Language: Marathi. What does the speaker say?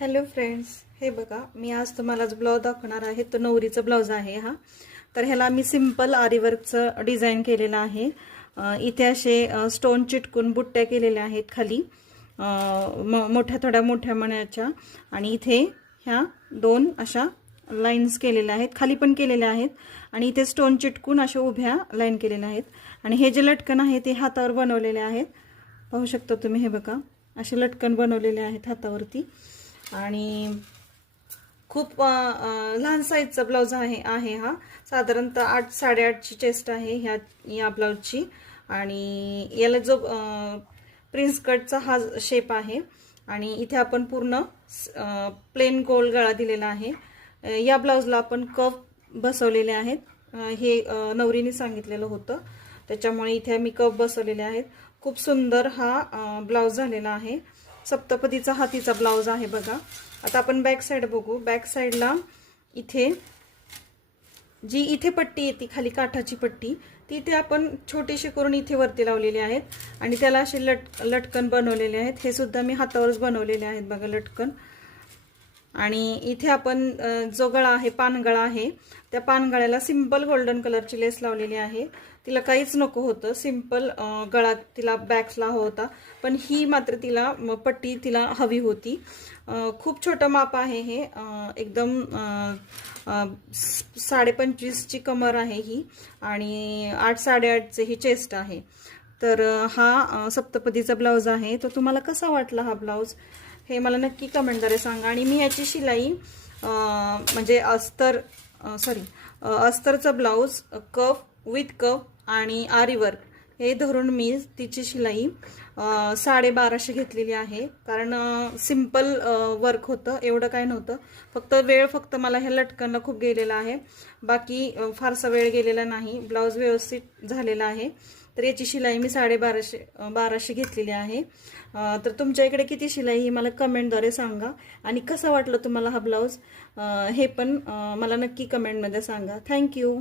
हॅलो फ्रेंड्स, हे बघा मी आज तुम्हाला जो ब्लाउज दाखवणार आहे तो नवरीचा ब्लाउज आहे हा. तर ह्याला मी सिंपल आरीवर्कचं डिझाईन केलेलं आहे. इथे असे स्टोन चिटकून बुट्ट्या केलेल्या आहेत खाली, मोठ्या थोड्या मोठ्या मण्याच्या, आणि इथे ह्या दोन अशा लाईन्स केलेल्या आहेत, खाली पण केलेल्या आहेत, आणि इथे स्टोन चिटकून अशा उभ्या लाईन केलेल्या आहेत. आणि हे जे लटकन आहे ते हातावर बनवलेले आहेत, पाहू शकता तुम्ही. हे बघा असे लटकन बनवलेले आहेत हातावरती. आणि खूप लहान साईजचा ब्लाउज आहे हा. साधारणतः 8 8.5ची चेस्ट आहे या ब्लाउजची. आणि याला जो प्रिन्स कटचा हा शेप आहे. आणि इथे आपण पूर्ण प्लेन गोल गळा दिलेला आहे. या ब्लाउजला आपण कफ बसवलेले आहेत. हे नवरीने सांगितलेलं होतं, त्याच्यामुळे इथे मी कफ बसवलेले आहेत. खूप सुंदर हा ब्लाउज झालेला आहे. सप्तपदीचा हातीचा ब्लाउज आहे बघा. आता आपण बॅक साइड बघू. बॅक साइडला इथे इथे पट्टी येते खाली, काठाची पट्टी, ती इथे आपण छोटीशी करून इथे वरती लावलेली आहेत. आणि त्याला असे लटकन बनवलेले आहेत. हे सुद्धा मी हातावरच बनवलेले आहेत बघा लटकन. आणि इथे आपण जो गळा आहे, पानगळा आहे, त्या पानगळ्याला सिंपल गोल्डन कलरची लेस लावलेली आहे. तिला काहीच नको होतं, सिंपल गळा तिला बॅक्सला हवा होता, पण ही मात्र तिला पट्टी तिला हवी होती. खूप छोटं माप आहे हे, एकदम 25.5ची कमर आहे ही, आणि 8 8.5चे ही चेस्ट आहे. तर हा सप्तपदीचा ब्लाउज आहे. तर तुम्हाला कसा वाटला हा ब्लाउज हे मला नक्की कमेंटद्वारे सांगा. आणि मी याची शिलाई म्हणजे अस्तरचा ब्लाउज कफ विथ कफ आणि आरी वर्क हे धरून मी तिची शिलाई 1250 घेतलेली आहे. कारण सिंपल वर्क होतं, एवढं काय नव्हतं. फक्त मला ह्या लटकनला खूप गेलेला आहे, बाकी फारसा वेळ गेलेला नाही. ब्लाउज व्यवस्थित झालेला आहे. तर याची शिलाई मी 1250 घेतलेली आहे. तर तुमच्या इकडे किती शिलाई ही मला कमेंटद्वारे सांगा. आणि कसा वाटलं तुम्हाला हा ब्लाउज हे पण मला नक्की कमेंटमध्ये सांगा. थँक्यू.